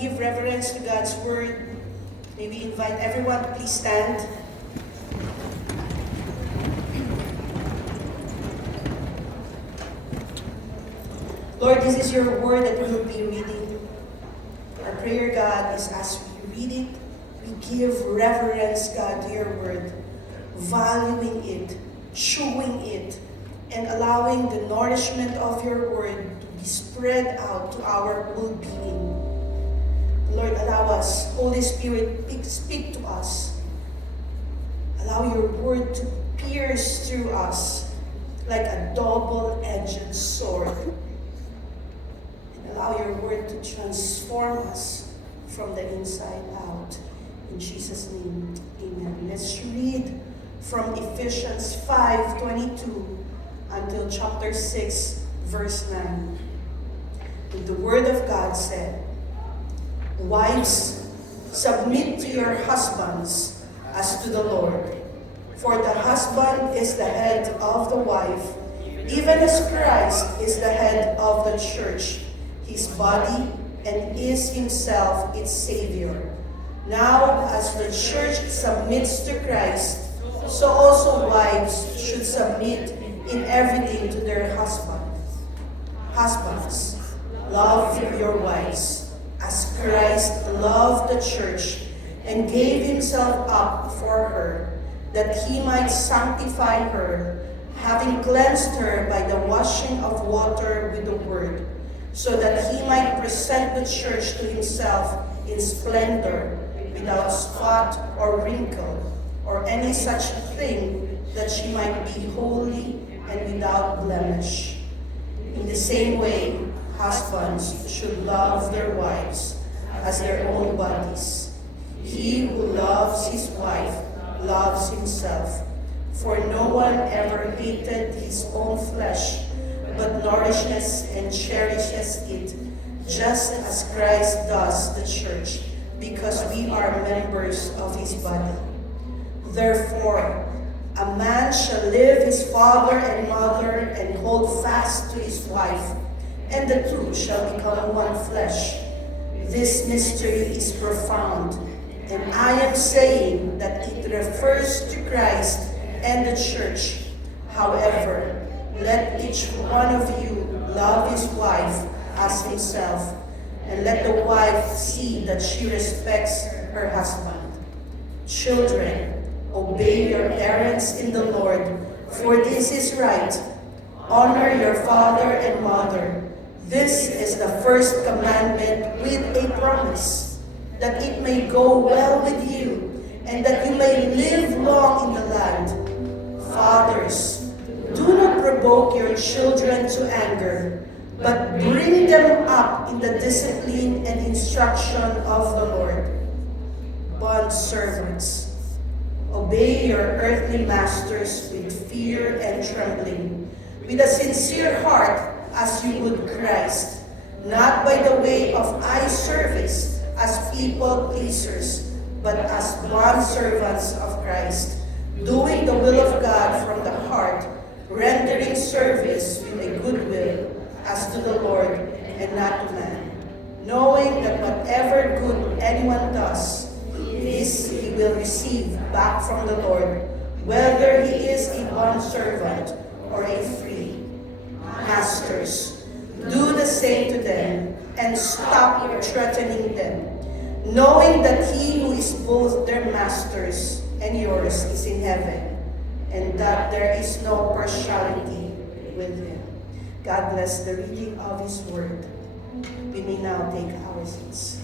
give reverence to God's Word, may we invite everyone to please stand. Lord, this is your Word that we will be reading. Our prayer, God, is as we read it, we give reverence, God, to your Word, valuing it, chewing it, and allowing the nourishment of your Word to be spread out to our whole being. Lord, allow us, Holy Spirit, speak to us. Allow your Word to pierce through us like a double-edged sword. And allow your Word to transform us from the inside out. In Jesus' name, amen. Let's read from Ephesians 5:22 until chapter 6, verse 9. And the Word of God said, "Wives, submit to your husbands as to the Lord. For the husband is the head of the wife, even as Christ is the head of the church, his body, and is himself its Savior. Now, as the church submits to Christ, so also wives should submit in everything to their husbands. Husbands, love your wives, as Christ loved the church and gave himself up for her, that he might sanctify her, having cleansed her by the washing of water with the word, so that he might present the church to himself in splendor, without spot or wrinkle, or any such thing, that she might be holy and without blemish. In the same way, husbands should love their wives as their own bodies. He who loves his wife loves himself. For no one ever hated his own flesh, but nourishes and cherishes it, just as Christ does the church, because we are members of his body. Therefore, a man shall leave his father and mother and hold fast to his wife, and the two shall become one flesh. This mystery is profound, and I am saying that it refers to Christ and the church. However, let each one of you love his wife as himself, and let the wife see that she respects her husband. Children, obey your parents in the Lord, for this is right. Honor your father and mother. This is the first commandment with a promise, that it may go well with you, and that you may live long in the land. Fathers, do not provoke your children to anger, but bring them up in the discipline and instruction of the Lord. Bondservants, obey your earthly masters with fear and trembling, with a sincere heart as you would Christ, not by the way of eye service as people pleasers, but as bondservants of Christ, doing the will of God from the heart, rendering service with a good will, as to the Lord and not to man, knowing that whatever good anyone does, this he will receive back from the Lord, whether he is a bondservant or a free. Masters, do the same to them, and stop threatening them, knowing that he who is both their masters and yours is in heaven, and that there is no partiality with him. God bless the reading of his word. We may now take our seats.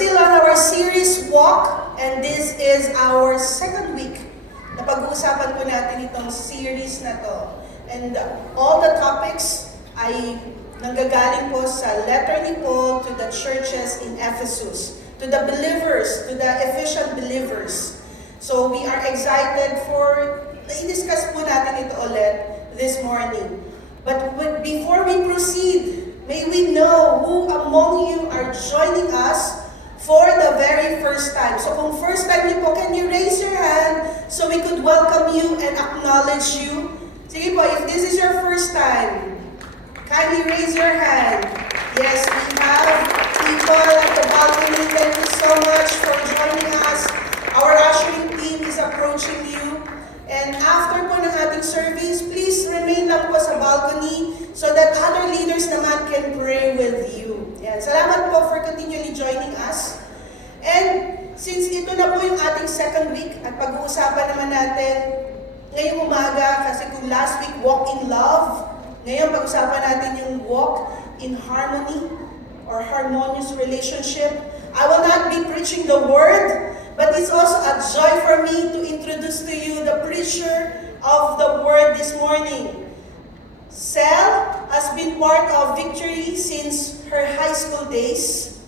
still on our series Walk, and this is our second week na pag-uusapan po natin itong series na to. And all the topics ay nanggagaling po sa letter ni Paul to the churches in Ephesus, to the believers, to the Ephesian believers. So we are excited for, i-discuss po natin ito ulit this morning. But before we proceed, may we know who among you are joining us for the very first time. So kung first time niyo po, can you raise your hand so we could welcome you and acknowledge you? Sige po, if this is your first time, kindly raise your hand. Yes, we have people at the balcony. Thank you so much for joining us. Our ushering team is approaching you. And after po ng ating service, please remain lang po sa balcony so that other leaders naman can pray with you. Yan. Salamat po for continually joining us. And since ito na po yung ating second week at pag-uusapan naman natin ngayong umaga, kasi kung last week, walk in love, ngayon pag-usapan natin yung walk in harmony or harmonious relationship. I will not be preaching the word, but it's also a joy for me to introduce to you the preacher of the word this morning. Sel has been part of Victory since her high school days.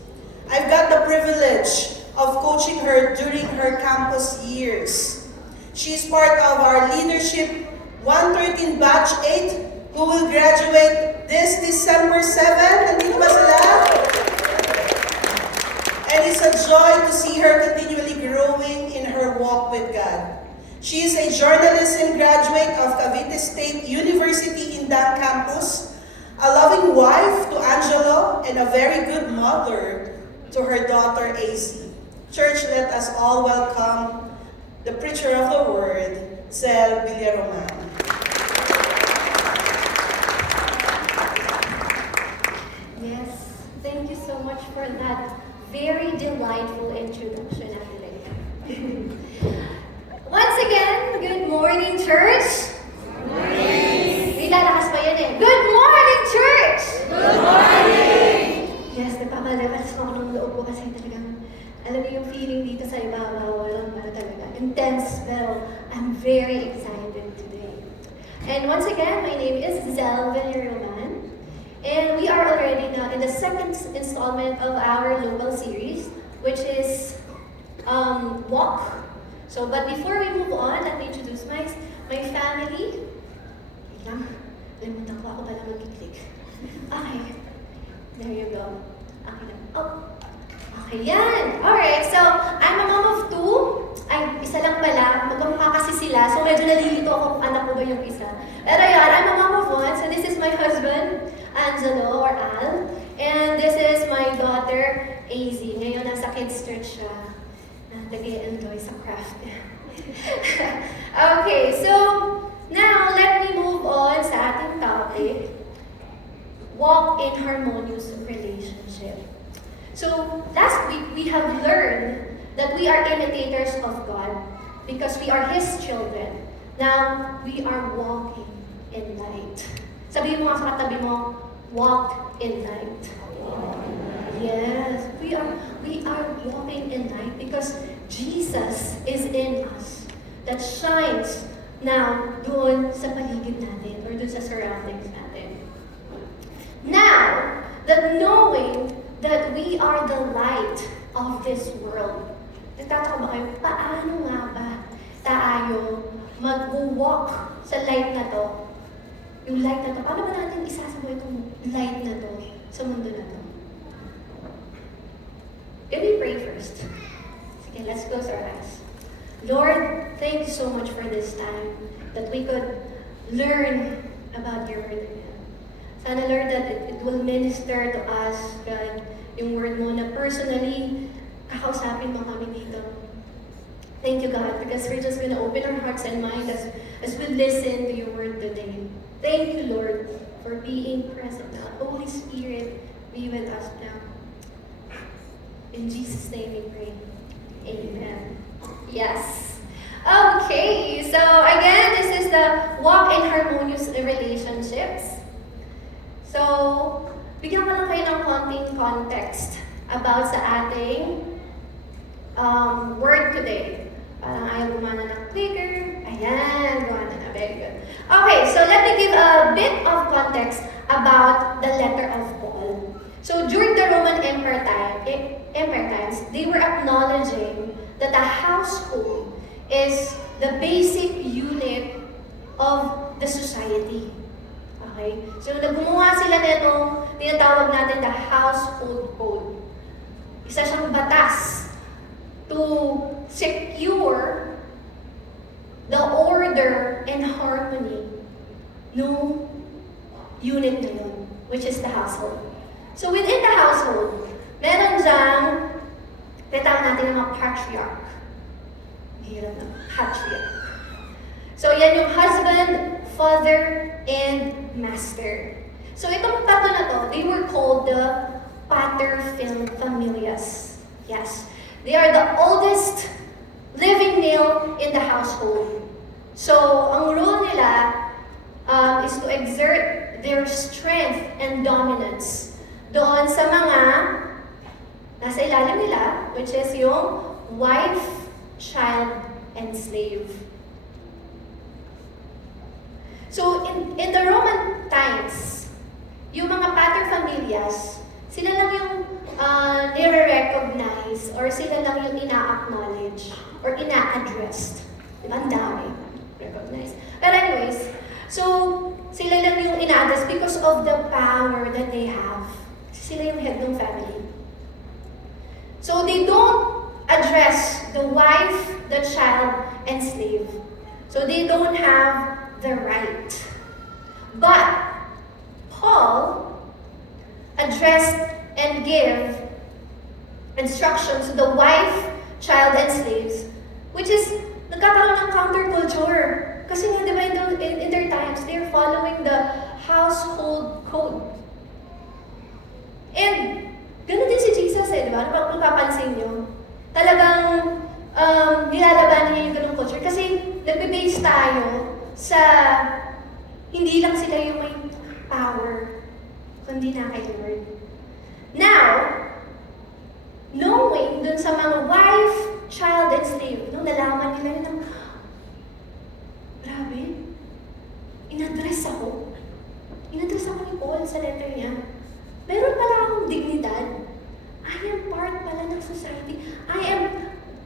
I've got the privilege of coaching her during her campus years. She is part of our leadership 113 batch 8 who will graduate this December 7. Nandito ba sila? And it's a joy to see her continually growing in her walk with God. She is a journalism graduate of Cavite State University in that campus, a loving wife to Angelo, and a very good mother to her daughter, AC. Church, let us all welcome the preacher of the word, Sel Villaroman. Yes, thank you so much for that very delightful introduction, Ate. Once again, good morning, church. Good morning. May lalakas pa yan eh. Good morning, church! Good morning. Yes, nagpapalakas ako ng loob ko kasi talagang, alam niyo yung feeling dito sa ibabaw, walang talaga. Intense, pero I'm very excited today. And once again, my name is Zel Villaroman. And we are already now in the second installment of our local series, which is Walk. So, but before we move on, let me introduce my family. Wait lang, limutan ko ako pala mag-click. Okay, there you go. Okay lang. Oh, okay yan. Alright, so I'm a mom of two. Ay, isa lang pala. Magkamukha kasi sila. So medyo nalilito ako kung anak ko ba yung isa. Pero yan, I'm a mom of one. So this is my husband, Angelo or Al. And this is my daughter, AZ. Ngayon nasa kids church siya. Nag-enjoy sa craft. Okay, so now let me move on sa ating topic. Walk in harmonious relationship. So last week we have learned that we are imitators of God because we are His children. Now we are walking in light. Sabihin mo nga sa katabi mo, walk in light. Yes, we are walking in light because Jesus is in us that shines now doon sa paligid natin or doon sa surroundings natin. Now, that knowing that we are the light of this world, nagtataka ba kayo, paano nga ba tayo mag-walk sa light na to? Yung light na to, paano ba natin isasabay itong light na to sa mundo na to? Can we pray first? Sige, let's close our eyes. Lord, thank you so much for this time that we could learn about your word again. Sana, Lord, that it will minister to us, God, yung word mo na personally, kakausapin mo kami dito. Thank you, God, because we're just going to open our hearts and minds as we listen to your word today. Thank you, Lord, for being present now. Holy Spirit, be with us now. In Jesus' name we pray. Amen. Yes. Okay, so again, this is the walk in harmonious relationships. So, bigyan ko lang kayo ng konting context about sa ating word today. Parang ayaw gumana ng clicker. Ayan, gumana na. Very good. Okay, so let me give a bit of context about the letter of Paul. So during the Roman Empire times, they were acknowledging that a household is the basic unit of the society. Okay? So gumawa sila nitong tinatawag natin the household code. Isa siyang batas to secure the order and harmony no unit na yun, which is the household. So within the household, meron diyang tinatawag natin ng mga patriarch. Hirap na, patriarch. So yan yung husband, father, and master. So itong tatlo na to, they were called the paterfamilias. Yes. They are the oldest living male in the household. So, ang role nila is to exert their strength and dominance doon sa mga nasa ilalim nila, which is yung wife, child, and slave. So, in the Roman times, yung mga paterfamilias, sila lang yung nire-recognize or sila lang yung ina-acknowledge or ina-addressed. Diba? Ang dami. Recognize. But anyways, so sila lang yung ina-address because of the power that they have. Sila yung head ng family. So they don't address the wife, the child, and slave. So they don't have the right. But Paul addressed and give instructions to the wife, child, and slaves, which is nagkakaroon ng counterculture. Kasi nga, di ba, in their times, they're following the household code. And, ganun din si Jesus di ba? Kung papansin nyo, talagang nilalabanan niya yung ganung culture. Kasi, nagbe-base tayo sa hindi lang sila yung may power, kundi na kay Lord. Now, knowing dun sa mga wife, child, and slave, nung nalaman nila yun, grabe, inadress ako ni Paul sa letter niya. Meron pala akong dignidad. I am part pala ng society.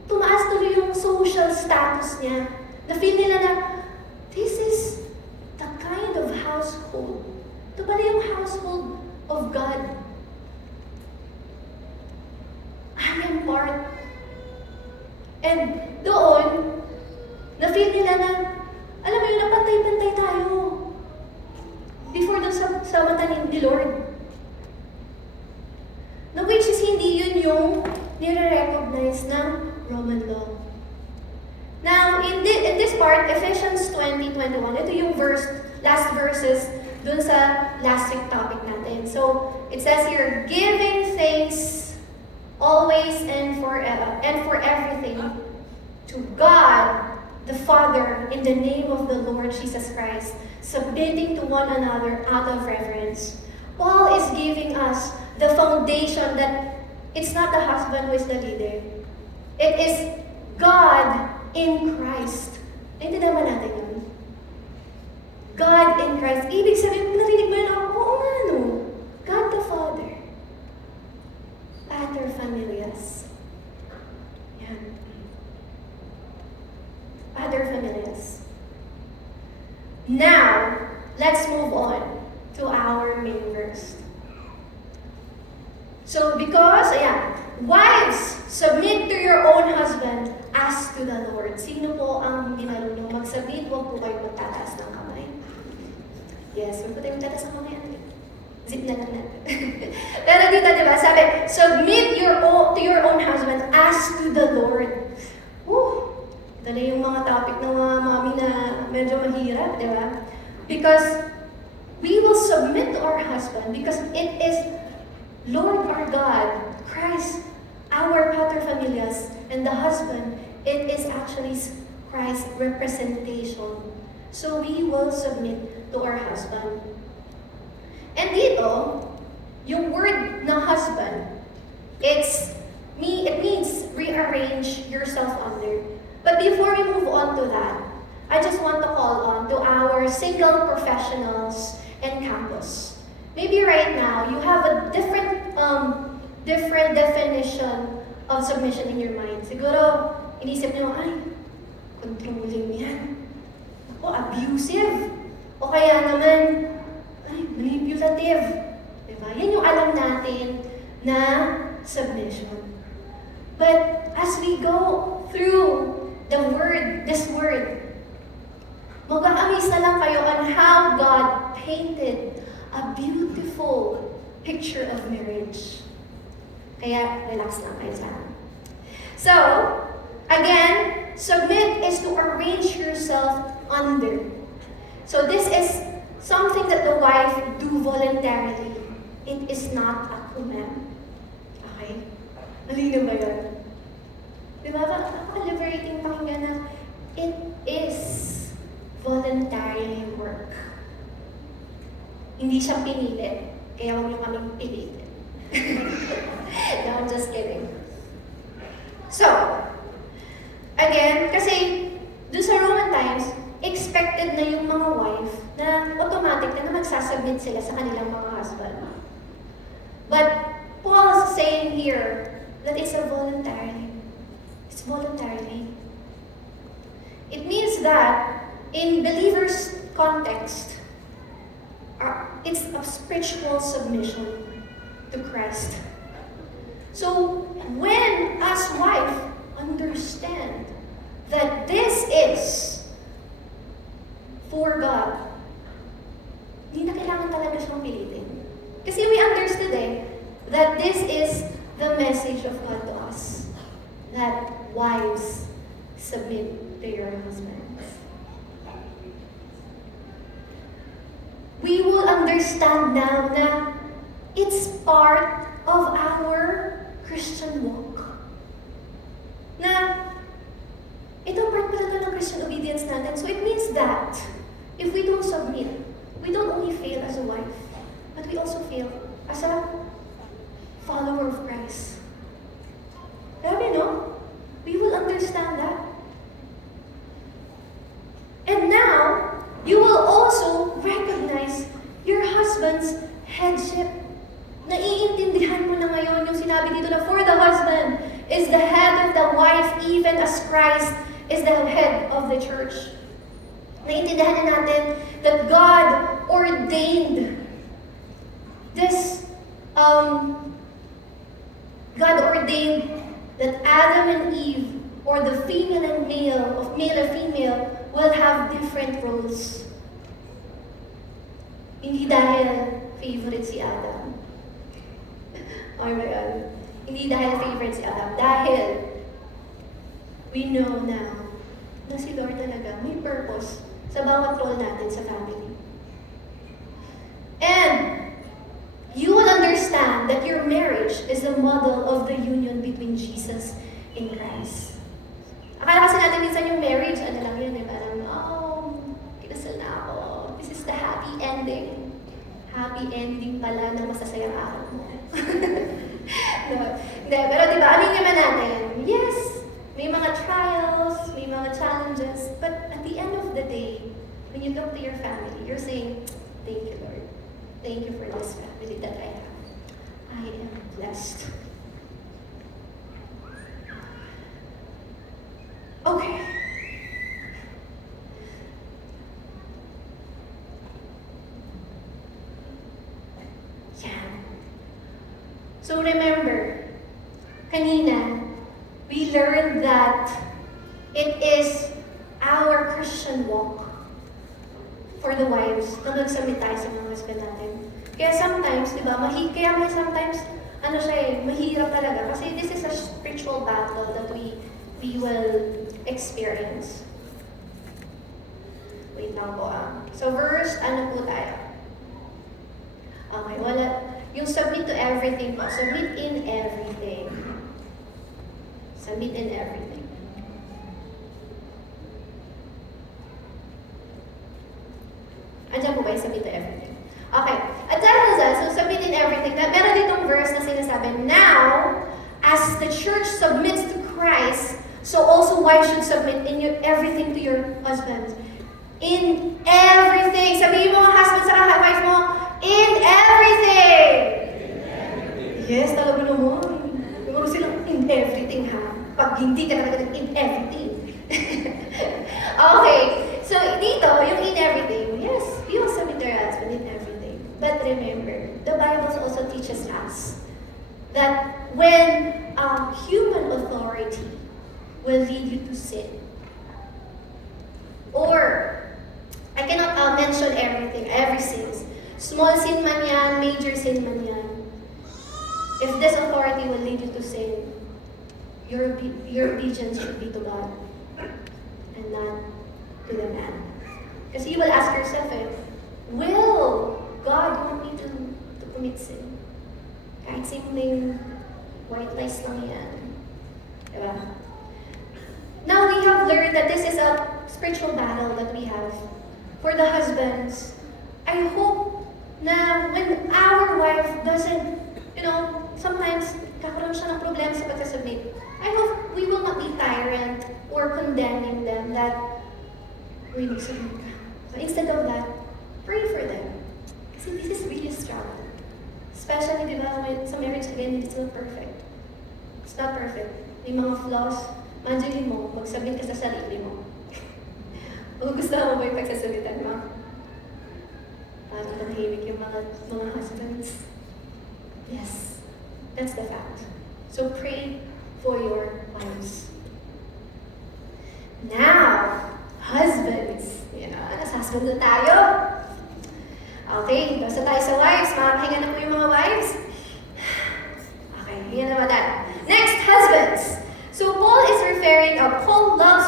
Tumaas tuloy yung social status niya. Na-feel nila na, this is the kind of household. Ito pala yung household of God. I am part. And doon, na-feel nila na, alam mo yun, napantay-pantay tayo. Before dun sa mata ni Lord. Na which is hindi yun yung nire-recognize ng Roman law. Now, in this part, Ephesians 20:21, ito yung last verses dun sa last week topic natin. So, it says here, giving thanks always and for everything to God the Father in the name of the Lord Jesus Christ, submitting to one another out of reverence. Paul is giving us the foundation that it's not the husband who is the leader. It is God in Christ. Naintindihan ba natin yun? God in Christ. Ibig sabihin, narinig mo yun ako? Oo nga, no? God the Father. Paterfamilias. Yan. Paterfamilias. Now, let's move on to our main verse. So, because, wives, submit to your own husband as to the Lord. Sino po ang hindi marunong mag-submit? Huwag po kayo magtataas ng kamay. Yes, huwag po tayo magtataas ng kamay. Zip na lang natin. Pero dito, di ba, sabi, submit to your own husband as to the Lord. Ito na yung mga topic ng mga mami na medyo mahirap, di ba? Because we will submit to our husband because it is Lord our God, Christ, our paterfamilias, and the husband, it is actually Christ's representation. So we will submit to our husband. And dito, yung word na husband, It means rearrange yourself under. But before we move on to that, I just want to call on to our single professionals and campus. Maybe right now you have a different definition of submission in your mind. Siguro, inisip niyo, ay, controlling yan. O, abusive. O kaya naman, ay, manipulative. Diba? Yan yung alam natin na submission. But as we go through this word, mag-a-amaze na lang kayo on how God painted a beautiful picture of marriage. Kaya, relax lang kayo sa akin. So, again, submit is to arrange yourself under. So this is something that the wife do voluntarily. It is not a command. Okay? Malinaw ba yun? Diba? Napaka-liberating pakinggan na it is voluntary work. Hindi siya pinilit. Kaya huwag niyo kaming pilitin. No, I'm just kidding. So, again, kasi dun sa Roman times, expected na yung mga wife na automatic na magsasubmit sila sa kanilang mga husband. But Paul is saying here that it's voluntarily. It's voluntarily. It means that in believers' context, it's a spiritual submission to Christ. So when as wife understand that this is for God, hindi na kailangan talaga siyang pilitin. Kasi we understood that this is the message of God to us. That wives submit to your husbands. We will understand now na it's part of our Christian walk. Na ito part pala ng Christian obedience natin. So it means that if we don't submit, we don't only fail as a wife, but we also fail as a follower of Christ. Grabe, no? We will understand that. And now, you will also recognize your husband's headship. Naiintindihan mo na ngayon yung sinabi dito na for the husband is the head of the wife even as Christ is the head of the church. Naiintindihan na natin that God ordained this, God ordained that Adam and Eve, or the female and male, of male and female, will have different roles. Hindi dahil favorite si Adam. Oh my God. Hindi dahil favorite si Adam. Dahil we know now na si Lord talaga may purpose sa bawat role natin sa family. And you will understand that your marriage is a model of the union between Jesus and Christ. Akala kasi natin minsan yung marriage, ano lang yun, parang, kinasal na ako. This is the happy ending. Happy ending pala ng masasayang araw mo. No. Hindi, pero diba, aminin naman natin, yes, may mga trials, may mga challenges, but at the end of the day, when you look to your family, you're saying, thank you, Lord. Thank you for this family that I have. I am blessed. Okay. Yeah. So remember, kanina, we learned that it is our Christian walk for the wives na magsubmit tayo sa mga husband natin. Kaya sometimes, di ba, sometimes, mahirap talaga. Kasi this is a spiritual battle that we will experience. Wait lang po So verse, ano po tayo? Okay, yung submit to everything po. Submit in everything. Submit in everything. Andiyan po ba yung submit to everything? Okay. At dahil sa, so submit in everything, meron ditong verse na sinasabi, now, Christ, so also wives should submit in everything to your husbands. In everything. Sabihin mo mga husband sa wife mo, in everything. Yes, talaga naman. Siguro silang in everything ha. Pag hindi ka talaga in everything. Okay. So dito, yung in everything, yes, you will submit to your husband in everything. But remember, the Bible also teaches us that when human authority will lead you to sin, or I cannot mention everything, every sin. Small sin man yan, major sin man yan. If this authority will lead you to sin, your obedience should be to God and not to the man. Kasi you will ask yourself, will God want me to commit sin? Kahit simpleng white lies lang yan. Diba? Now we have learned that this is a spiritual battle that we have. For the husbands, I hope na when our wife doesn't, sometimes kakaroon siya ng problema sa pagkasubmit, I hope we will not be tyrant or condemning them that, uy, magsubmit ka. So instead of that, pray for them. Kasi this is really a struggle. Especially, di ba, when sa marriage again, it's not perfect. It's not perfect. May mga flaws. Imagine mo, magsubmit ka sa sarili mo. Magugustuhan mo ba yung pagsasabitan mo? Parang nanahimik yung mga husbands. Yes, that's the fact. So pray for your wives. Now, husbands. Nas husband na tayo. Okay, basta tayo sa wives. Makakahinga na po yung mga wives. Okay, yan naman that. Next, husbands. So Paul is referring, Paul loves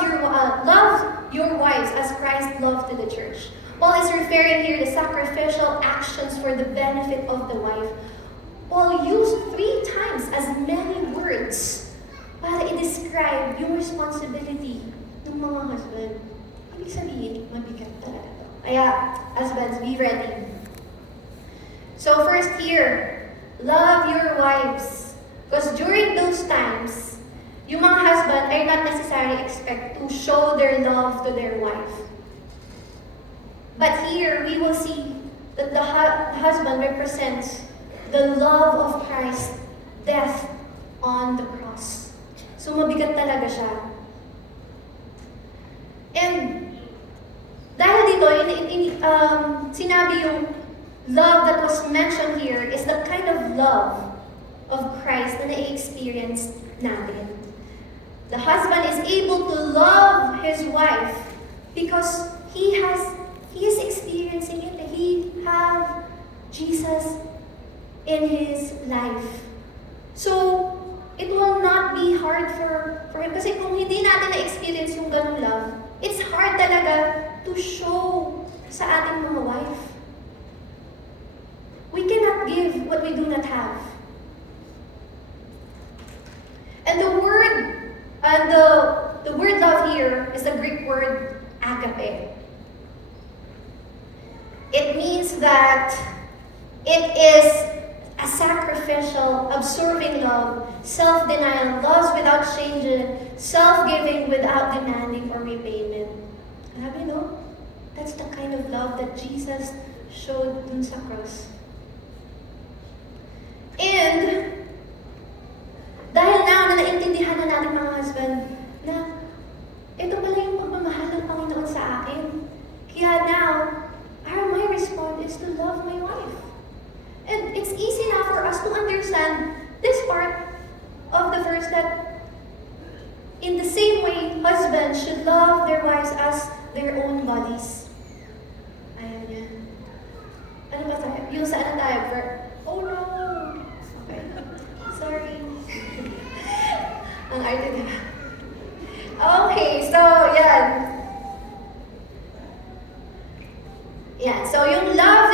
your wives as Christ loved the church. Paul is referring here to sacrificial actions for the benefit of the wife. Paul used 3 times as many words para i-describe yung responsibility ng mga husband. Ibig sabihin, mabigat talaga ito. Kaya, husbands, be ready. So first here, love your wives. Because during those times, yung mga husband are not necessarily expect to show their love to their wife. But here, we will see that the husband represents the love of Christ, death on the cross. So mabigat talaga siya. And dahil dito, sinabi yung love that was mentioned here is the kind of love of Christ na na-experience natin. The husband is able to love his wife because he is experiencing it. He has Jesus in his life. So, it will not be hard for him. Kasi kung hindi natin na-experience yung ganung love, it's hard talaga to show sa ating mga wife. We cannot give what we do not have. And the word love here is the Greek word agape. It means that it is a sacrificial, absorbing love, self-denial, loves without change, self-giving without demanding or repayment. Grabe, no? That's the kind of love that Jesus showed dun sa cross. And dahil na naintindihan na natin mga husband na ito pala yung pagmamahal ng Panginoon sa akin. Kaya now, my response is to love my wife. And it's easy now for us to understand this part of the verse that in the same way, husbands should love their wives as their own bodies. Ayan yan. Ano ba tayo? Yung sa ano tayo? Oh no! Okay. Sorry. Ang arte na. Okay, so yan. Yeah, so yung love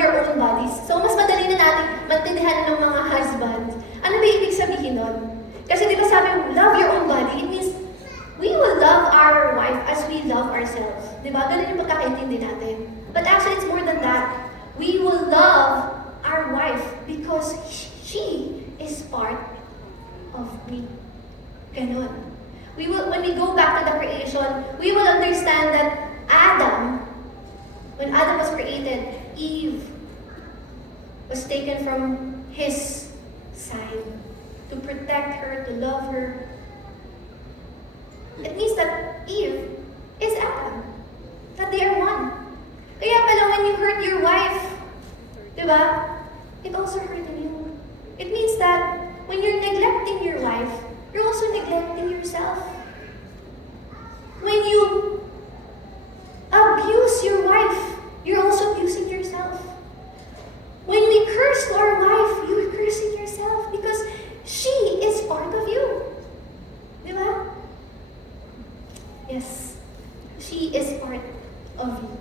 your own bodies. So mas madali na natin maintindihan ng mga husbands. Ano ba ibig sabihin nun? Kasi di ba sabi, love your own body, it means we will love our wife as we love ourselves. Di ba? Ganun yung pagkakaintindi natin. But actually, it's more than that. We will love our wife because she is part of me. ganon. When we go back to the creation, we will understand that when Adam was created, Eve was taken from his side to protect her, to love her. It means that Eve is Adam, that they are one. Kaya pala when you hurt your wife, di ba? It also hurting you. It means that when you're neglecting your wife, you're also neglecting yourself. When you abuse your wife, you're also abusing yourself. When we curse to our wife, you're cursing yourself because she is part of you. Di ba? Yes. She is part of you.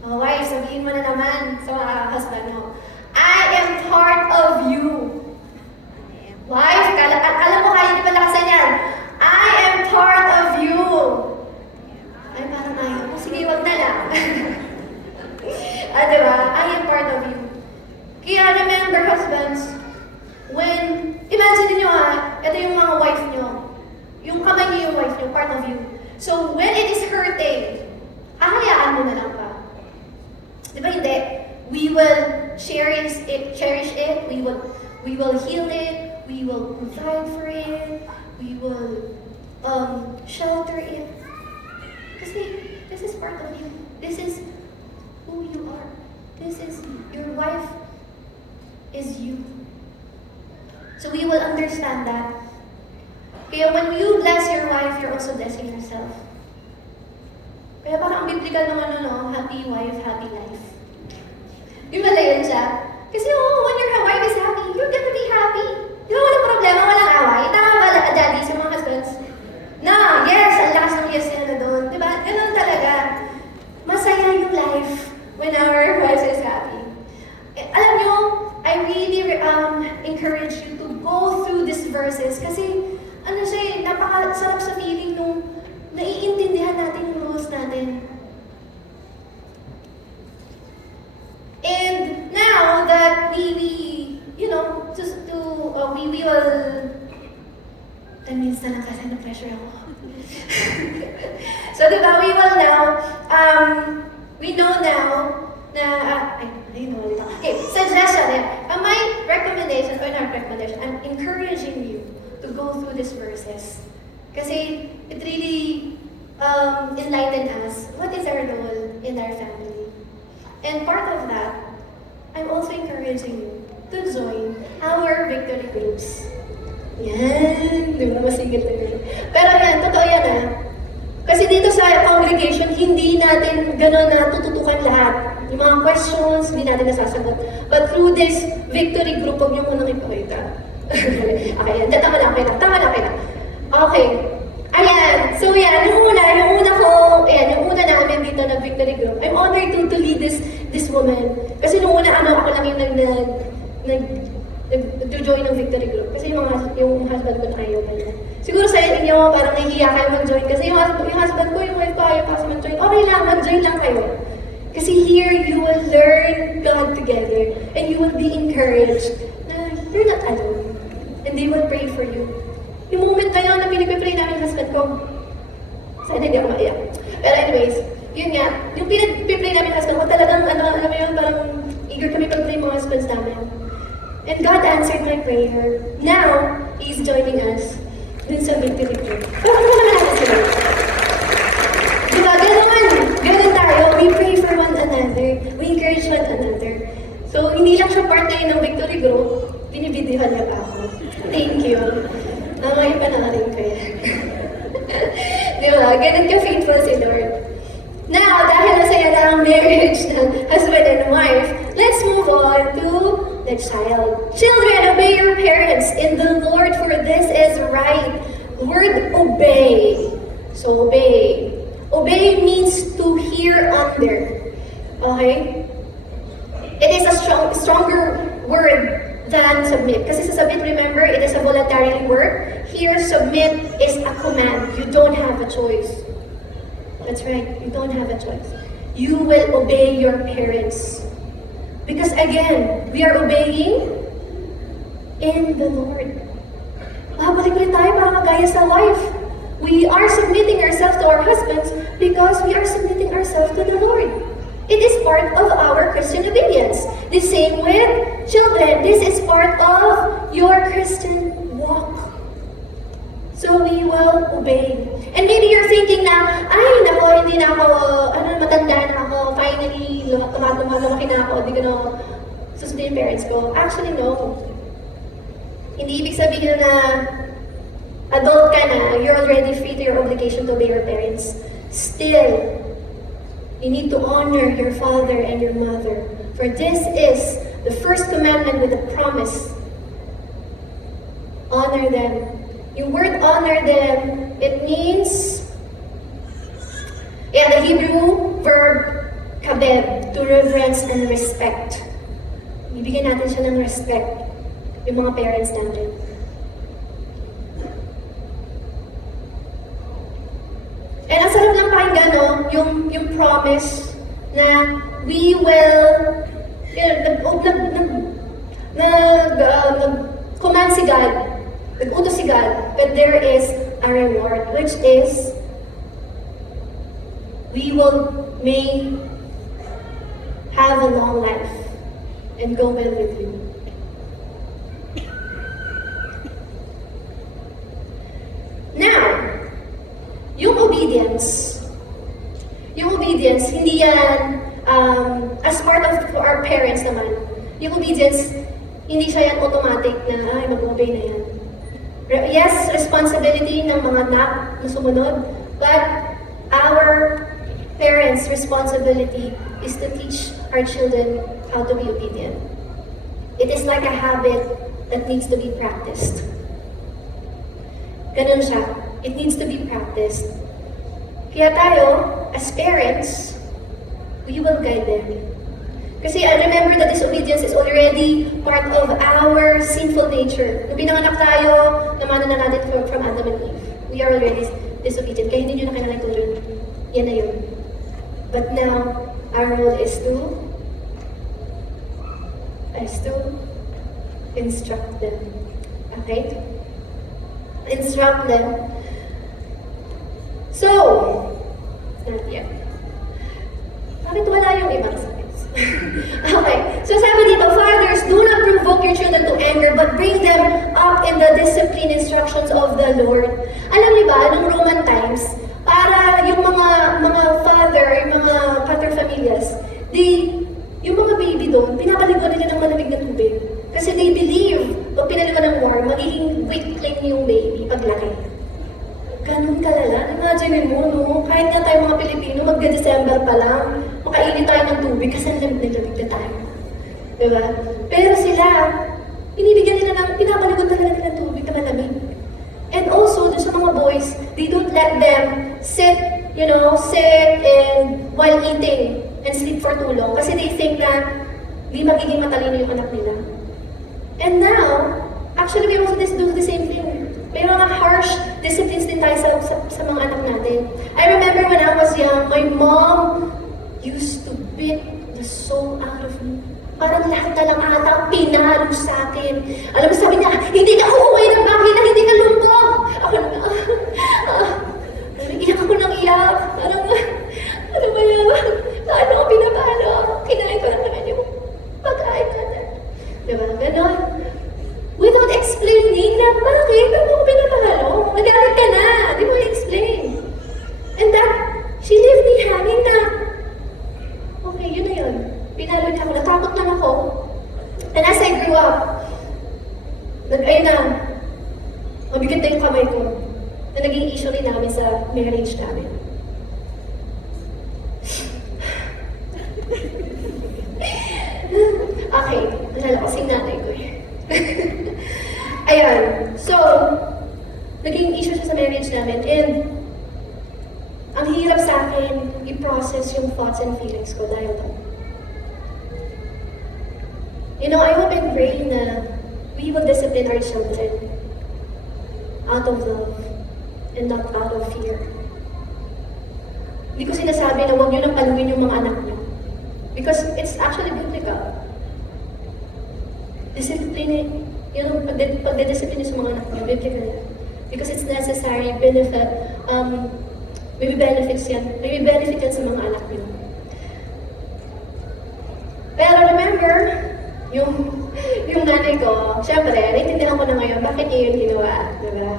Mga wife, sabihin mo na naman sa mga husband mo, I am part of you. Wife, alam mo kaya di ba lakasan yan? I am part of you. Ay, parang ayaw mo. Sige, wag na lang. Diba? I am part of you. Kaya remember, husbands, imagine niyo ito yung mga wife niyo. Yung kamay niyo yung wife niyo, part of you. So, when it is hurting, hahayaan mo na lang ba? Di ba hindi? We will cherish it, we will heal it, we will provide for it, we will shelter it. Kasi this is part of you. This is who you are. This is, your wife is you. So we will understand that. Kaya when you bless your wife, you're also blessing yourself. Kaya parang ang biblical naman happy wife, happy life. Di ba na yun siya? Kasi when your wife is happy, you're gonna be happy. Di ba walang problema, walang away? Tama ba, daddy, sa mga husbands? Na, yes, ang lakas ng yes nila doon. Di ba? Ganun talaga. Masaya yung life when our wife is happy. Alam nyo, I really encourage you to go through these verses kasi napakasarap sa feeling nung naiintindihan natin yung rules natin. And now that we will, minsan lang kasi na-pressure ako. So, diba, we will now, we know now na, okay, suggestion, my recommendation, or not recommendation, I'm encouraging you to go through these verses. Kasi it really enlightened us, what is our role in our family? And part of that, I'm also encouraging you to join our victory groups. Yan, di ba masigil na yun? Pero yan, totoo yan Kasi dito sa congregation, hindi natin gano'n na tututukan lahat. Yung mga questions, hindi natin nasasagot. But through this victory group, huwag niyo munang ipakita. Okay, yan. Tama na. Okay. Ayan. So yan, yung una namin dito na victory group. I'm honored to lead this woman. Kasi nung una, ako lang yung nag-join ng victory group. Kasi yung husband ko na ayaw ganyan. Siguro sa inyo, parang nahihiya kayo mag-join. Kasi yung husband ko, yung wife ko, ayaw kasi mag-join. Okay lang, mag-join lang kayo. Kasi here, you will learn God together. And you will be encouraged na you're not alone. And they will pray for you. Yung moment na yun na pinag-pray namin yung husband ko, sana hindi ako maiyak. Pero anyways, yun nga, yung pinag-pray namin yung husband ko, talagang, alam mo yun, parang eager kami pag-pray mga husbands namin. And God answered my prayer. Now, He's joining us dun sa victory group. Pero ano naman natin sila? Diba? Ganun tayo. We pray for one another. We encourage one another. So, hindi lang siya part na yun ng victory group. Binibidyohan lang ako. Thank you. Ngayon pa nakarin ko yan. Diba? Ganun ka-faithful si Lord. Now, dahil nasaya na ang marriage ng husband and wife, let's move on to the child. Children, obey your parents in the Lord, for this is right. Word obey. So obey. Obey means to hear under. Okay? It is a stronger word than submit. Kasi sa submit, remember, it is a voluntary word. Here, submit is a command. You don't have a choice. That's right. You don't have a choice. You will obey your parents. Because again, we are obeying in the Lord. Babalik ulit tayo para magaya sa wife. We are submitting ourselves to our husbands because we are submitting ourselves to the Lord. It is part of our Christian obedience. The same with children. This is part of your Christian walk. So we will obey. And maybe you're thinking na, ay, nako, hindi na ako, matanda na ako, finally, lumaki na ako, hindi ko na ako susundin yung parents ko. Actually, no. Hindi ibig sabihin na adult ka na, you're already free to your obligation to obey your parents. Still, you need to honor your father and your mother. For this is the first commandment with a promise. Honor them. Yung word honor them, it means, the Hebrew verb kabed, to reverence and respect. Bibigyan natin siya ng respect, yung mga parents natin. And ang sarap lang pakinggan, no? Yung promise na we will, nag-command si God, nag-utos si God, but there is a reward, which is, we may have a long life and go well with you. Now, yung obedience, hindi yan, as part of our parents naman, yung obedience, hindi siya yan automatic na, ay, mag-obey na yan. Yes, responsibility ng mga anak na sumunod, but our parents' responsibility is to teach our children how to be obedient. It is like a habit that needs to be practiced. Ganun siya. It needs to be practiced. Kaya tayo, as parents, we will guide them. Kasi I remember that disobedience is already part of our sinful nature. Nung pinanganak tayo, namana na natin from Adam and Eve. We are already disobedient. Kaya hindi nyo na kailangan tulad. Yan na yun. But now, our role is to instruct them. Okay? Instruct them. So, not yet. Bakit wala yung ibang sabihin? Okay. So sabi dito, fathers, do not provoke your children to anger, but bring them up in the discipline instructions of the Lord. Alam niyo ba, nung Roman times, para yung mga father, yung mga paterfamilias, yung mga baby doon, pinapaligoan nila ng malamig na tubig. Kasi they believe, pag pinaligoan ng warm, magiging weakling yung baby paglaki. Ganun kalala. Imagine mo, no? Kahit nga tayo mga Pilipino, magde-December pa lang, makainit tayo ng tubig kasi nalamig na tayo. Diba? Pero sila, pinapaligoan talaga nila ng tubig na malamig. And also, dun sa mga boys, they don't let them sit and while eating and sleep for too long. Kasi they think na di magiging matalino yung anak nila. And now, actually, we also do the same thing. May mga harsh disciplines din tayo sa mga anak natin. I remember when I was young, my mom used to beat the soul out of me. Parang lahat na lang ata pinalo sa akin. Alam mo, sabi niya, hindi ka uuwi ng bahay na hindi ka lumbong. Ako na, iyak ako ng iyak. Ano ba yan? Paano ako pinapalo? Kinain ko lang naman yung pagkain natin. Diba? Ganon. Without explaining na, bakit? Ano ako pinapalo? Nagalit ka na. Di mo i-explain. And that, she left me hanging na. Okay, yun na yun. Pinalo niya ako. Natakot lang ako. And as I grew up, ayun na, mabigat na yung kamay ko na naging issue rin namin sa marriage namin. Okay, nalala ko si nanay ko eh. Ayan, so, naging issue siya sa marriage namin and ang hirap sa akin i-process yung thoughts and feelings ko dahil to. You know, I hope and pray na we will discipline our children out of love and not out of fear. Hindi ko sinasabi na huwag nyo nang paluin yung mga anak nyo. Because it's actually biblical. yung pagdidisiplina sa mga anak niyo, biblical yan. Because it's necessary, benefit, may benefits yan. May benefit yan sa mga anak niyo. Pero remember, yung nanay ko, syempre, naiintindihan ko na ngayon, bakit niya yun ginawa, diba?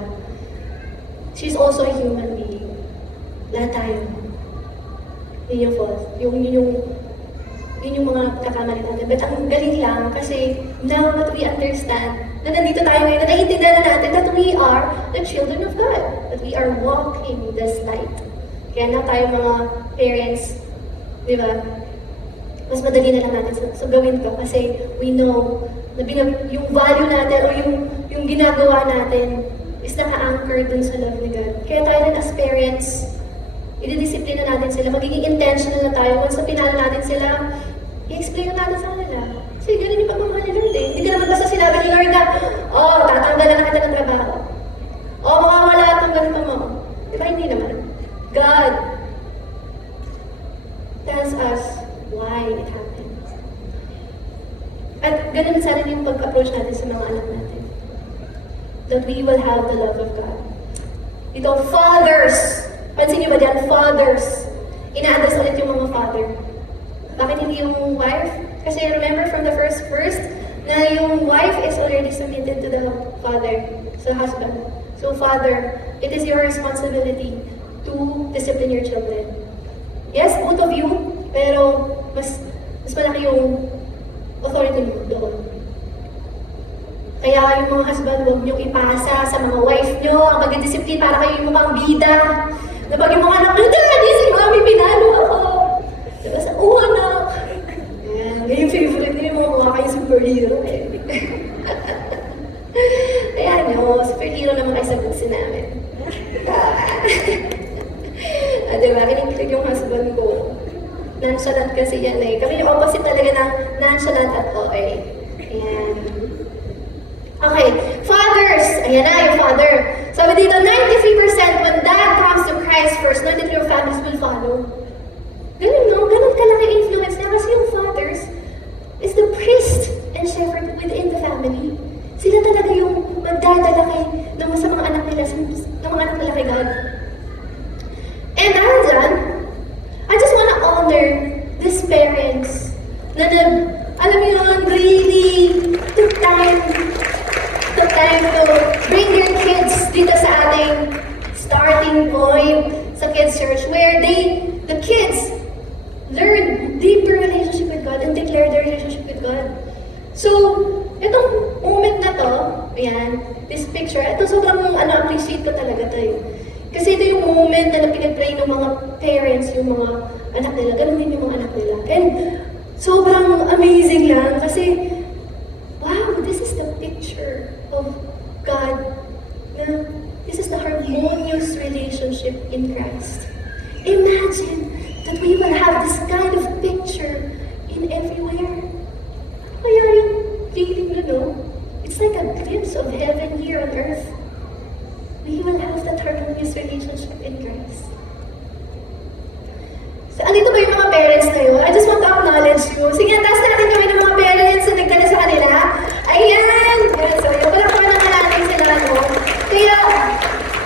She's also a human being. Lahat tayo. Yun yung fault. Yun yung mga kakamali natin. But ang galing lang kasi now that we understand na nandito tayo ngayon, na naiintindihan na natin that we are the children of God. That we are walking this light. Kaya na tayo mga parents, di ba? Mas madali na lang natin sa gawin ko kasi we know na yung value natin o yung ginagawa natin is naka-anchor dun sa love ni God. Kaya tayo rin as parents, ididisiplina natin sila, magiging intentional na tayo. Once na pinala natin sila, i-explain na natin sa kanila. Kasi ganun yung pagmamahal ni Lord eh. Hindi ka naman basta sinabi ni Lord na, tatanggalan na kita ng trabaho. Mawawala itong ganito mo. Diba hindi naman? God tells us why it happened. At ganun sana yung pag-approach natin sa mga anak natin. That we will have the love of God. Ito, fathers! Pansin niyo ba dyan? Fathers! Ina-address ulit yung mga father. Bakit hindi yung wife? Kasi remember from the first verse na yung wife is already submitted to the father, sa husband. So father, it is your responsibility to discipline your children. Yes, both of you, pero mas malaki yung authority mo doon. Kaya yung mga husband, huwag niyong ipasa sa mga wife niyo ang pag-discipline para kayo yung mukhang bida. Na pag yung mga anak niyo, Daddy, si Mami, pinalo ako. Diba sa anak? Yan, yung favorite niyo, yung mga mukha kayo superhero eh. Ayan nyo, superhero naman kayo sa buksin namin. Diba, kinikilig yung husband ko. Nonchalant kasi yan eh. Kami yung opposite talaga ng nonchalant at OA. Ayan. Okay, fathers! Ayan na, yung father. Sabi dito, 93% when dad comes to Christ first, 93% of families will follow. Ganun no? Ganun kalaki influence niya kasi yung fathers is the priest and shepherd within the family. Sila talaga yung magdadala sa mga anak nila, ng mga anak nila kay God. And dahil dyan, I just wanna honor these parents na alam mo yun, really took time to bring your kids dito sa ating starting point sa kids church where the kids learn deeper relationship with God and declare their relationship with God. So, itong moment na to, ayan, this picture, ito sobrang appreciate ko talaga tayo. Kasi ito yung moment na pinag-pray ng mga parents, yung mga anak nila, ganun din yung mga anak nila. And sobrang amazing lang kasi, wow, this is the picture of God. This is the harmonious relationship in Christ. Imagine that we will have this kind of picture in everywhere. Kaya yung feeling nyo, no? It's like a glimpse of heaven here on earth. We will have that harmonious relationship in Christ. So, andito ba yung mga parents na yun? I just want to acknowledge you. Sige, taas natin kami ng mga parents na nagdala sa kanila. Ayan! So, yung pala naman natin sila, no? Kaya,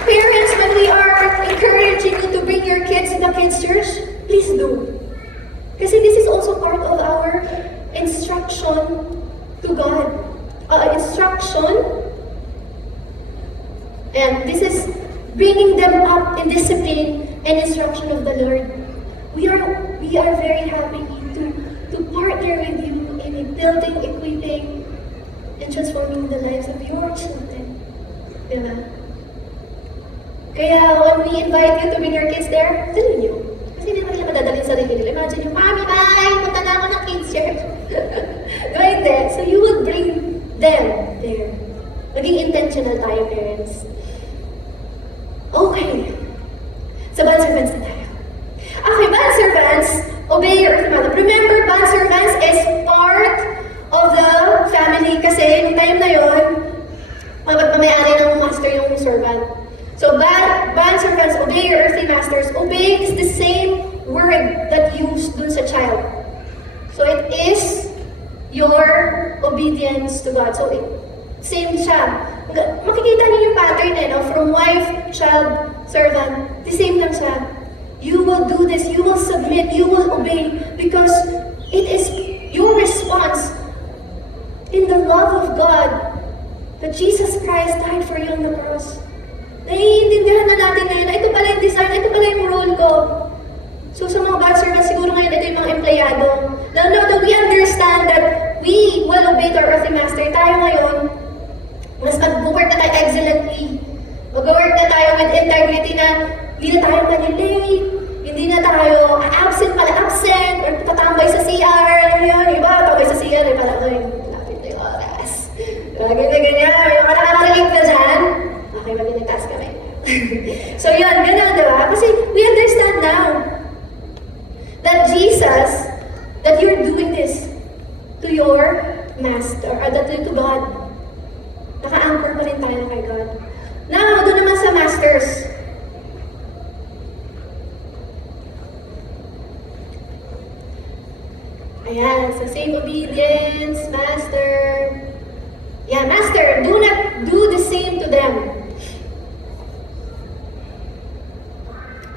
parents, when we are encouraging you to bring your kids in the kids' church, please do. Kasi this is also part of our instruction to God. And this is bringing them up in discipline and instruction of the Lord. We are very happy to partner with you in building, equipping, and transforming the lives of your children. Diba? Kaya when we invite you to bring your kids there, dali nyo. Kasi hindi naman nila madadalhin sa sarili nila. Imagine yung, Mami, bye! Punta na ako ng kids church. Right there. So you would bring them there. Maging intentional tayo, parents. Okay. So, bond servants na tayo. Okay, bond servants, obey your earthly mother. Remember, bond servants is part of the family kasi yung time na yun, mamayari ng master yung servant. So, bond servants, obey your earthly masters. Obey is the same word that used dun sa child. So, it is your obedience to God. So, Same siya. Makikita niyo yung pattern no? From wife, child, servant. The same lang siya. You will do this, you will submit, you will obey because it is your response in the love of God that Jesus Christ died for you on the cross. Naiintindihan na natin ngayon na ito pala yung design, ito pala yung role ko. So sa mga God servants, siguro ngayon ito yung mga empleyado. Now that we understand that we will obey to our earthly master, tayo ngayon, mas mag-work na tayo excellently. Mag-work na tayo with integrity na hindi na tayo manilate, hindi na tayo absent, or tatambay sa CR, alam mo yun, iba, tambay sa CR, pala ko yung lapit na yung oras. Ganyan. Yung nakaka-relate ka dyan, okay, mag-task kami. So yun, ganun, diba? Kasi we understand now that Jesus, that you're doing this to your master, or that to God. Naka-anchor pa rin tayo kay God. Now, doon naman sa masters. Ayan, so same obedience, master. Yeah, master, do not do the same to them.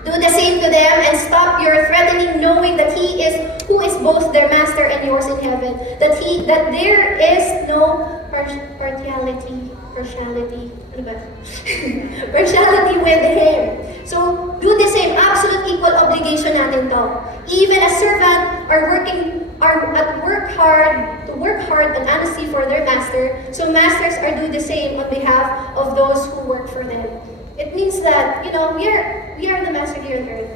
Do the same to them and stop your threatening, knowing that He is who is both their master and yours in heaven. That there is no partiality with Him. So do the same, absolute equal obligation natin to. Even a servant are work hard and honestly for their master. So masters are do the same on behalf of those who work for them. It means that, we are the master here on earth,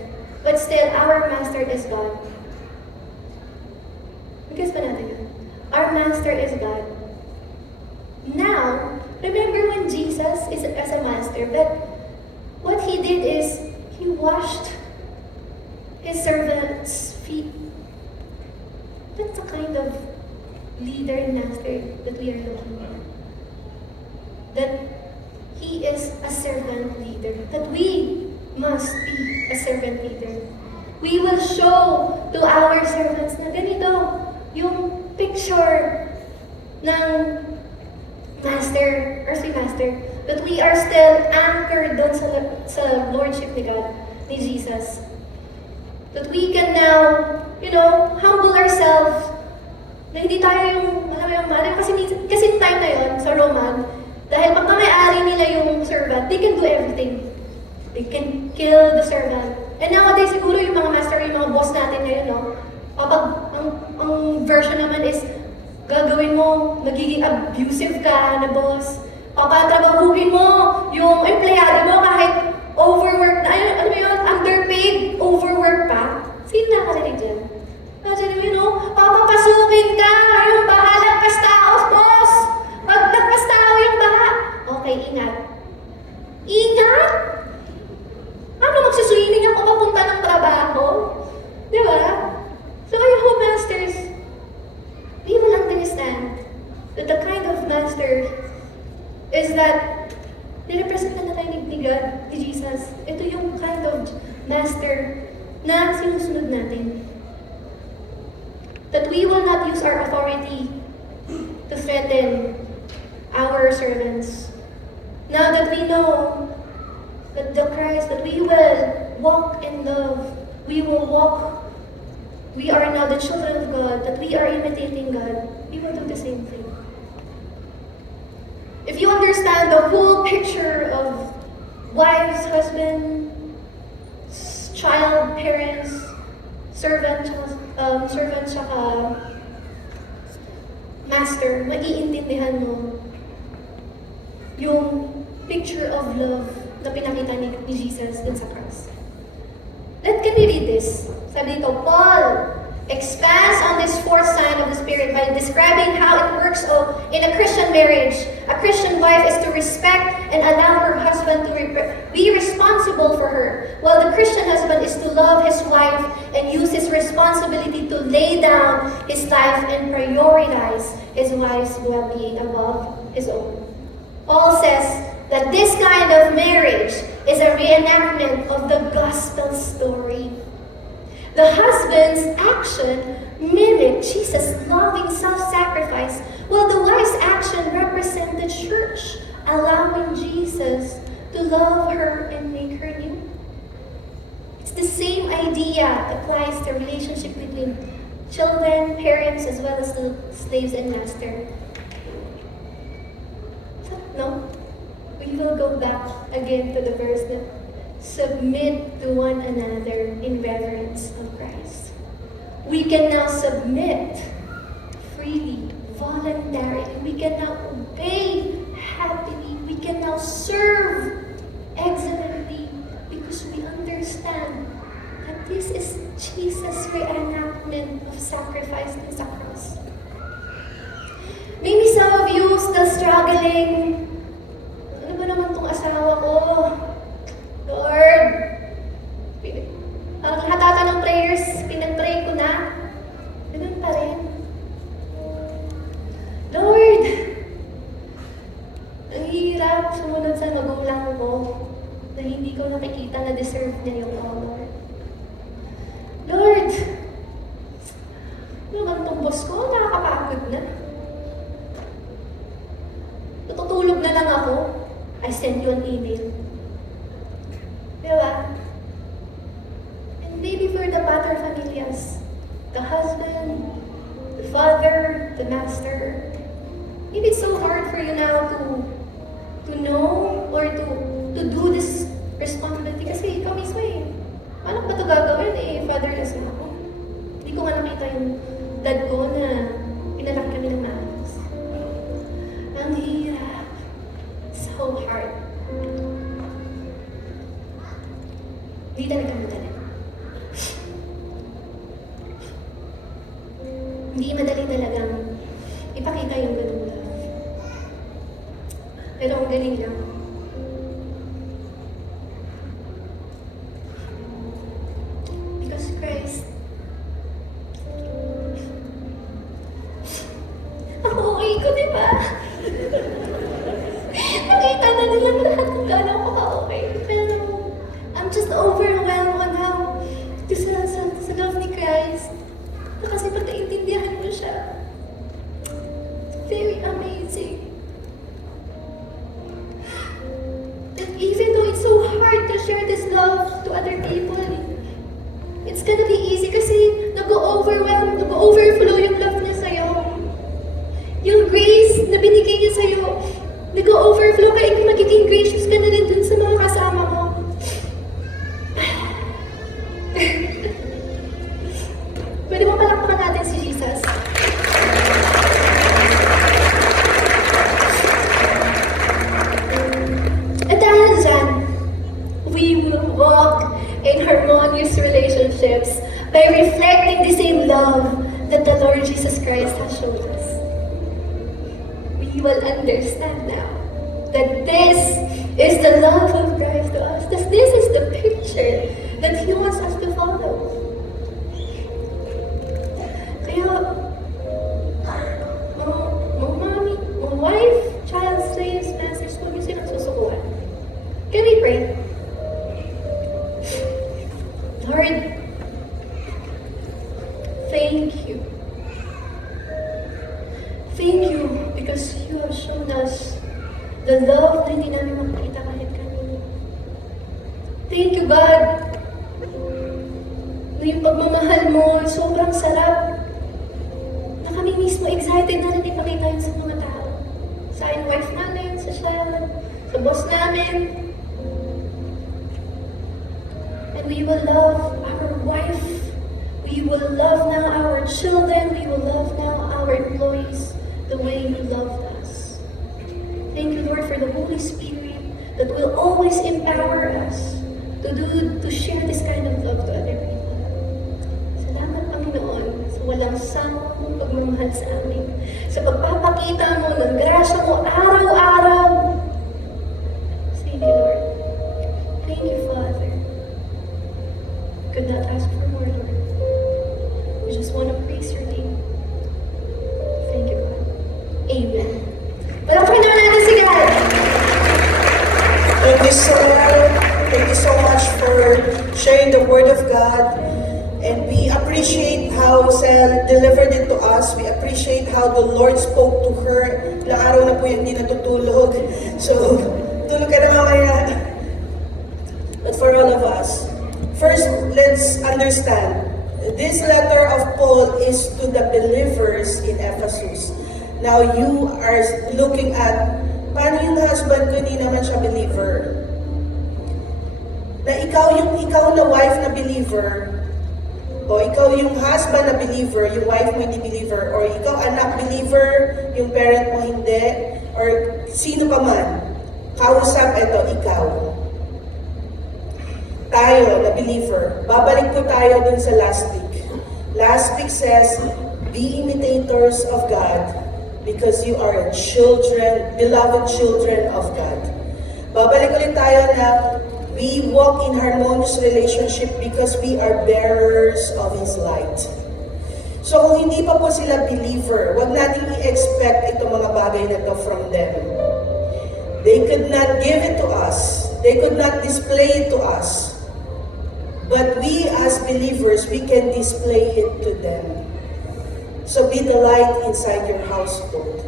but still, our master is God. Because ba natin yun? Our master is God. Now, remember when Jesus is as a master, but what He did is, He washed His servants' feet. That's the kind of leader and master that we are looking at. That He is a servant leader. That we must be a servant leader. We will show to our servants na ganito yung picture ng master, earthly master, that we are still anchored doon sa lordship ni God, ni Jesus. That we can now, humble ourselves, na hindi tayo yung, kasi time na yun, sa Roman, dahil pagka may-ari nila yung servant, they can do everything. They can kill the servant. And nowadays, siguro yung mga master, yung mga boss natin ngayon, kapag ang version naman is, gagawin mo, magiging abusive ka na boss. Papatrabahuhin mo yung empleyado mo kahit overwork na, ano yun, underpaid, overwork pa. Sino nakarinig dyan? Imagine, papapasukin ka, yung baha, lagpas tao, boss! Pag lagpas tao yung baha. Okay, ingat. Ingat? Ano, magsuswimming ako papunta ng trabaho? Di ba? So, I hope, masters, we will understand that the kind of master is that nirepresent na tayo ni God, ni Jesus. Ito yung kind of master na sinusunod natin. That we will not use our authority to threaten our servants. Now that we know that the Christ, that we will walk in love, we are now the children of God, that we are imitating God, we will do the same thing. If you understand the whole picture of wives, husband, child, parents, servant, saka master, maiintindihan mo yung picture of love na pinakita ni Jesus din sa cross. Can we read this? Sabi dito, Paul expands on this fourth sign of the Spirit by describing how it works in a Christian marriage. A Christian wife is to respect and allow her husband to be responsible for her, while the Christian husband is to love his wife and use his responsibility to lay down his life and prioritize his wife's well-being above his own. Paul says that this kind of marriage is a reenactment of the gospel story. The husband's action mimicked Jesus' loving self-sacrifice Well, the wife's action represents the church, allowing Jesus to love her and make her new. It's the same idea applies to relationship between children, parents, as well as the slaves and master. No? We will go back again to the verse that submit to one another in reverence of Christ. We can now submit freely, voluntarily. We can now obey happily. We can now serve excellently because we understand that this is Jesus' reenactment of sacrifice in the cross. Maybe some of you still struggling. Ano ba naman tong asawa ko? Lord, ang hatata ng prayers, pinag-pray ko na. Ganun pa rin. Lord, ang hirap sumunod sa magulang ko na hindi ko nakikita na deserve niya yung honor. Lord, ano bang tong boss ko? Nakakapagod na. Natutulog na lang ako. I send you an email. Diba? And maybe for the pater familias, the husband, the father, the master, maybe it's so hard for you now to know or to do this responsibility kasi ikaw mismo eh. Paano ba ito gagawin eh? Fatherless na ako. Hindi ko nga nakita yung dad ko na pinalaki kami ng maayos. Ang hirap. So hard. Hindi talaga madali. Hindi madali talagang ipakita yung ganun love. Pero ang galing lang. Because Christ, ang okay ko, di ba? Nakita na nilang lahat kung gano'n ko ka-okay. Pero I'm just overwhelmed on how sa love ni Christ. Na kasi pag naintindihan mo siya, very amazing. That even though it's so hard to share this love to other people, it's gonna be easy kasi nag-overwhelm, nag-overflow yung love niya sa'yo. Yung grace na binigay niya sa'yo, nag-overflow ka, magiging gracious ka na rin dun sa mga kasama mo. Pwede mo palakpakan natin si Jesus. At dahil dyan, we will walk in harmonious relationships by reflecting the same love that the Lord Jesus Christ has shown us. We will understand now that this is the love of Christ to us. That this is the picture that He wants us to follow. Kaya, mga mommy, mga wife, child, slaves, masters, huwag niyo silang susukuan. Can we pray? Lord, thank you. Thank you because you have shown us the love na hindi namin makikita kahit kanino. Thank you, God, na yung pagmamahal mo ay sobrang sarap na kami mismo excited na rin ipakita yun sa mga tao. Sa aking wife namin, sa Sharon, sa boss namin. And we will love our wife. We will love now our children. We will love now our employees the way you loved us. Thank you, Lord, for the Holy Spirit that will always empower us to share this kind of love to other people. Salamat, Panginoon, sa walang sawang mong pagmamahal sa amin. Sa pagpapakita mo ng grasya mo araw-araw. Thank you, Lord. Thank you, Father. Could not ask for more, Lord. We just want to praise your name. Thank you, God. Amen. Palakpakan naman natin si God. Thank you so much for sharing the Word of God. And we appreciate how Sel delivered it to us. We appreciate how the Lord spoke to her. Ilang araw na po yung hindi natutulog. So, tulog ka na mamaya. But for all of us, first, let's understand. This letter of Paul is to the believers in Ephesus. Now, you are looking at, paano yung husband ko, hindi naman siya believer? Na ikaw na wife na believer, o ikaw yung husband na believer, yung wife mo hindi believer, or ikaw anak believer, yung parent mo hindi, or sino pa man, kausap ito, ikaw. Tayo na believer, babalik po tayo dun sa last week. Last week says, be imitators of God because you are children, beloved children of God. Babalik ulit tayo na we walk in harmonious relationship because we are bearers of His light. So kung hindi pa po sila believer, wag nating i-expect itong mga bagay na to from them. They could not give it to us. They could not display it to us. But we as believers, we can display it to them. So be the light inside your household.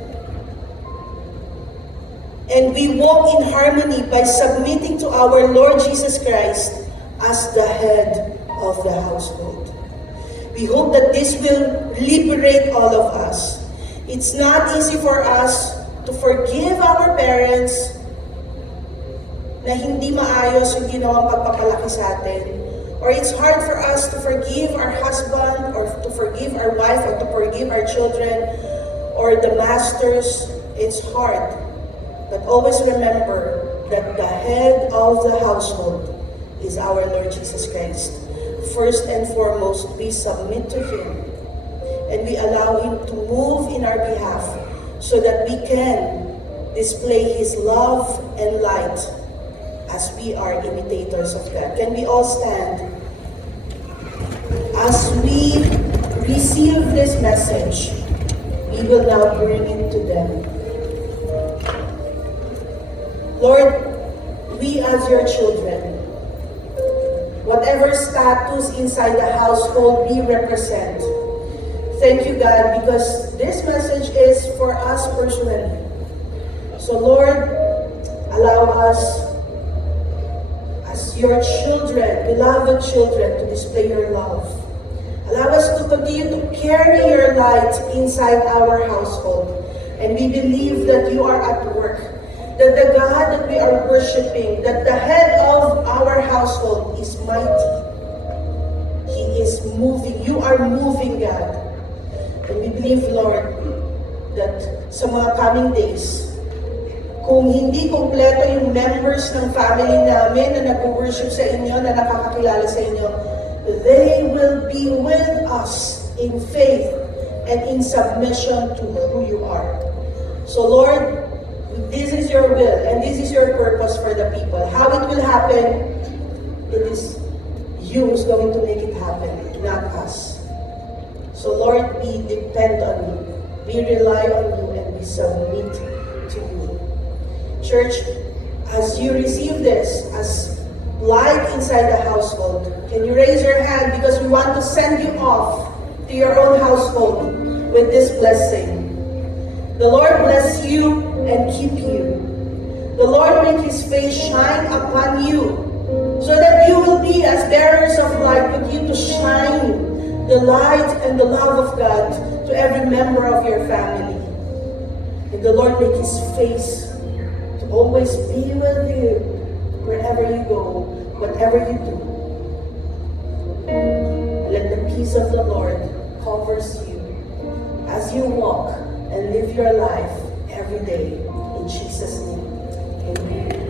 And we walk in harmony by submitting to our Lord Jesus Christ as the head of the household. We hope that this will liberate all of us. It's not easy for us to forgive our parents na hindi maayos yung ginawang pagpapalaki sa atin. Or it's hard for us to forgive our husband or to forgive our wife or to forgive our children or the masters. It's hard. But always remember that the head of the household is our Lord Jesus Christ. First and foremost, we submit to Him and we allow Him to move in our behalf so that we can display His love and light as we are imitators of God. Can we all stand? As we receive this message, we will now bring it to them. Lord, we as your children, whatever status inside the household we represent, thank you, God, because this message is for us personally. So, Lord, allow us as your children, beloved children, to display your love. Allow us to continue to carry your light inside our household. And we believe that you are at work. That the God that we are worshiping, that the head of our household is mighty. He is moving. You are moving, God. And we believe, Lord, that sa mga coming days, kung hindi kompleto yung members ng family namin na nag-worship sa inyo, na nakakakilala sa inyo, they will be with us in faith and in submission to who you are. So, Lord, this is your will and this is your purpose for the people. How it will happen, it is you who's going to make it happen, not us. So Lord, we depend on you. We rely on you and we submit to you. Church, as you receive this as light inside the household, can you raise your hand because we want to send you off to your own household with this blessing. The Lord bless you and keep you. The Lord make His face shine upon you, so that you will be as bearers of light, continue to shine the light and the love of God to every member of your family. And the Lord make His face to always be with you wherever you go, whatever you do. Let the peace of the Lord covers you as you walk and live your life every day. In Jesus' name, amen.